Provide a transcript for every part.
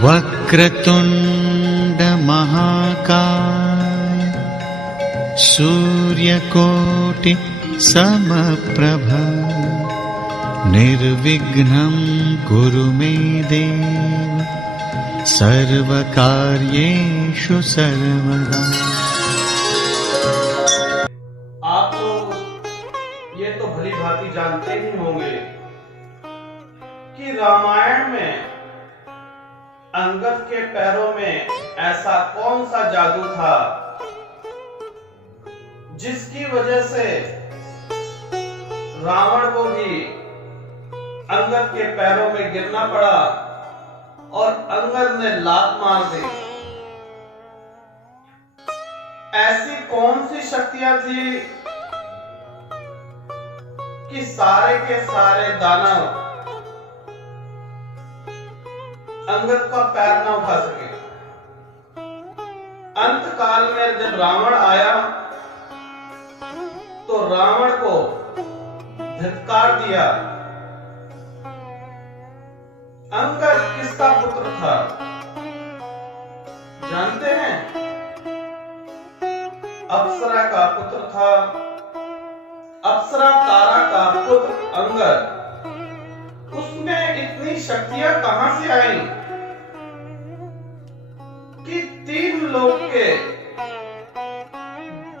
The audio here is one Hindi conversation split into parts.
वक्रतुंड महाकाय सूर्यकोटि समप्रभ निर्विघ्नं कुरु मे देव सर्वकार्येषु सर्वदा। आप लोग ये तो भली भांति जानते ही होंगे कि रामायण में अंगद के पैरों में ऐसा कौन सा जादू था जिसकी वजह से रावण को भी अंगद के पैरों में गिरना पड़ा और अंगद ने लात मार दी। ऐसी कौन सी शक्तियां थी कि सारे के सारे दानव अंगद का पैर न उठा सके। अंत काल में जब रावण आया तो रावण को धिक्कार दिया। अंगद किसका पुत्र था जानते हैं? अप्सरा का पुत्र था। अप्सरा तारा का पुत्र अंगद। उसमें इतनी शक्तियां कहां से आई कि 3 लोक के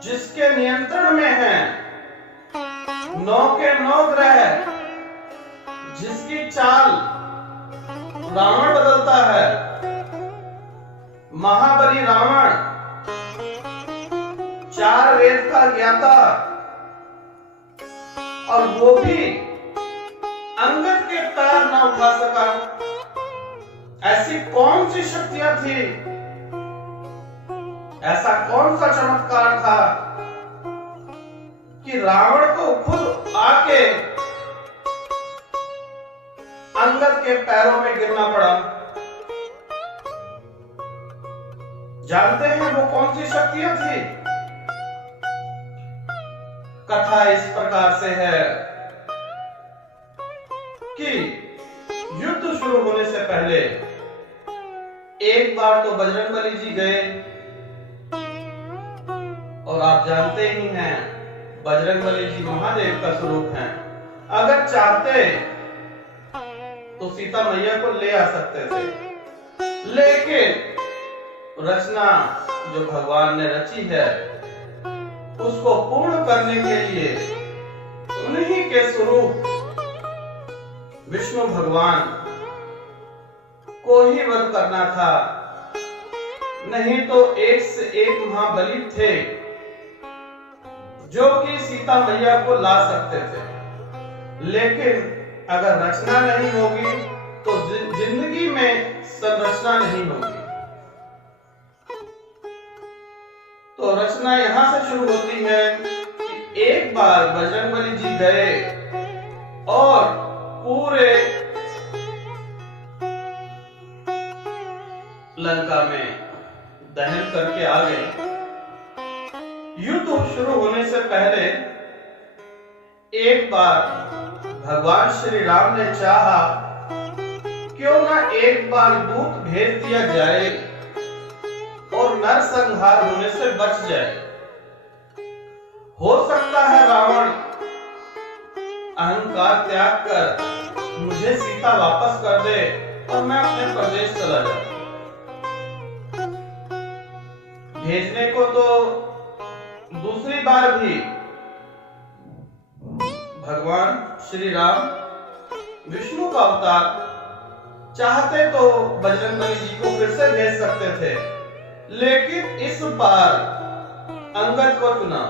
जिसके नियंत्रण में हैं, 9 के 9 ग्रह जिसकी चाल रावण बदलता है, महाबली रावण 4 वेद का ज्ञाता, और वो भी अंगद के पैर न उठा सका। ऐसी कौन सी शक्तियां थी, ऐसा कौन सा चमत्कार था कि रावण को खुद आके अंगद के पैरों में गिरना पड़ा? जानते हैं वो कौन सी शक्तियां थी? कथा इस प्रकार से है कि युद्ध शुरू होने से पहले एक बार तो बजरंगबली जी गए, और आप जानते ही हैं बजरंगबली जी महादेव का स्वरूप हैं। अगर चाहते तो सीता मैया को ले आ सकते थे, लेकिन रचना जो भगवान ने रची है उसको पूर्ण करने के लिए उन्हीं के स्वरूप विष्णु भगवान को ही वध करना था। नहीं तो एक से एक महाबली थे जो कि सीता मैया को ला सकते थे, लेकिन अगर रचना नहीं होगी तो जिंदगी में संरचना नहीं होगी। तो रचना यहां से शुरू होती है कि एक बार बजरंगबली जी गए और पूरे लंका में दहन करके आ गए। युद्ध शुरू होने से पहले एक बार भगवान श्री राम ने चाहा क्यों ना एक बार दूत भेज दिया जाए और नरसंहार होने से बच जाए। हो सकता है रावण अहंकार त्याग कर मुझे सीता वापस कर दे और मैं अपने प्रदेश चला जाऊं। भेजने को तो दूसरी बार भी भगवान श्री राम विष्णु का अवतार चाहते तो बजरंगबली जी को फिर से भेज सकते थे, लेकिन इस बार अंगद को चुना।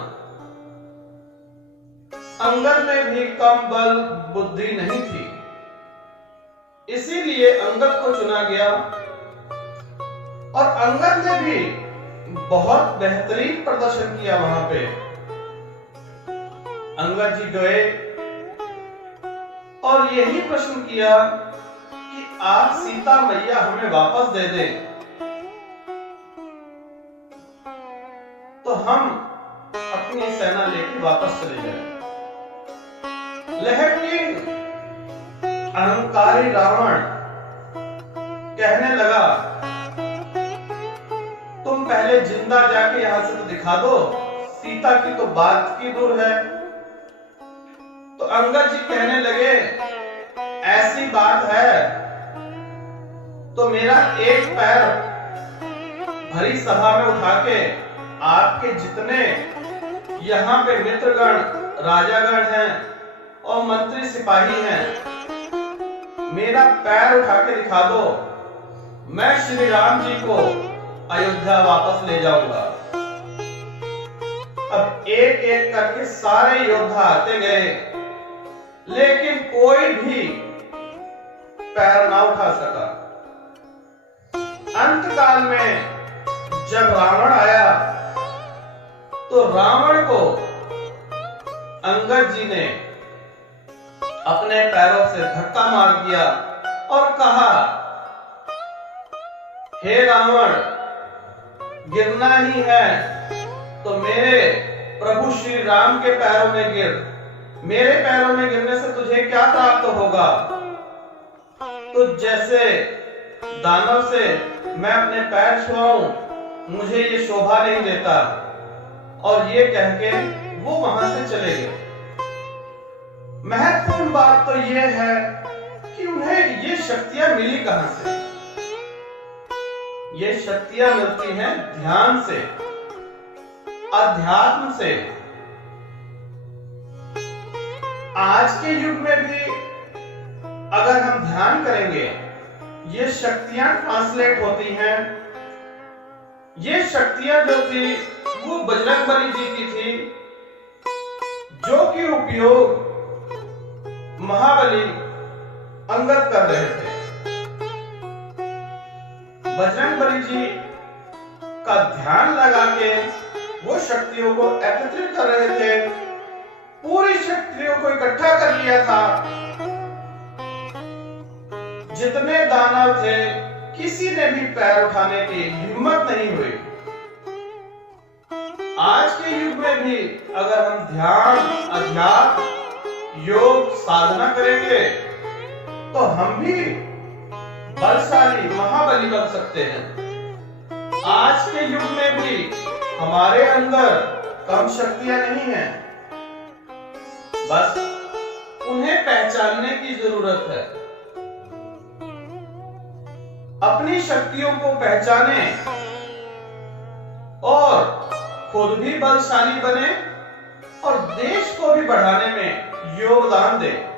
अंगद में भी कम बल बुद्धि नहीं थी, इसीलिए अंगद को चुना गया। और अंगद ने भी बहुत बेहतरीन प्रदर्शन किया। वहां पे अंगद जी गए और यही प्रश्न किया कि आप सीता मैया हमें वापस दे दें तो हम अपनी सेना लेकर वापस चले जाएं। लेकिन अहंकारी रावण कहने लगा, तुम पहले जिंदा जाके यहां से तो दिखा दो, सीता की तो बात की दूर है। तो अंगद जी कहने लगे, ऐसी बात है तो मेरा एक पैर भरी सभा में उठा के आपके जितने यहाँ पे मित्रगण, राजागण हैं और मंत्री सिपाही हैं, मेरा पैर उठा के दिखा दो, मैं श्री राम जी को अयोध्या वापस ले जाऊंगा। अब एक एक करके सारे योद्धा आते गए, लेकिन कोई भी पैर ना उठा सका। अंत काल में जब रावण आया तो रावण को अंगद जी ने अपने पैरों से धक्का मार दिया और कहा, हे रावण, गिरना ही है तो मेरे प्रभु श्री राम के पैरों में गिर, मेरे पैरों में गिरने से तुझे क्या प्राप्त होगा। तो जैसे दानव से मैं अपने पैर छुआऊं, मुझे ये शोभा नहीं देता। और ये कह के वो वहां से चले गए। महत्वपूर्ण बात तो ये है कि उन्हें ये शक्तियां मिली कहां से। ये शक्तियां मिलती हैं ध्यान से, अध्यात्म से। आज के युग में भी अगर हम ध्यान करेंगे, ये शक्तियां ट्रांसलेट होती हैं। ये शक्तियां जो थी वो बजरंगबली जी की थी, जो कि उपयोग महाबली अंगद कर रहे थे। बजरंगबली जी का ध्यान लगा के वो शक्तियों को एकत्रित कर रहे थे, पूरी शक्तियों को इकट्ठा कर लिया था। जितने दानव थे, किसी ने भी पैर उठाने की हिम्मत नहीं हुई। आज के युग में भी अगर हम ध्यान, अध्यात्म, योग, साधना करेंगे तो हम भी बलशाली, महाबली बन सकते हैं। आज के युग में भी हमारे अंदर कम शक्तियां नहीं हैं, बस उन्हें पहचानने की जरूरत है। अपनी शक्तियों को पहचाने और खुद भी बलशाली बने और देश को भी बढ़ाने में योगदान दें।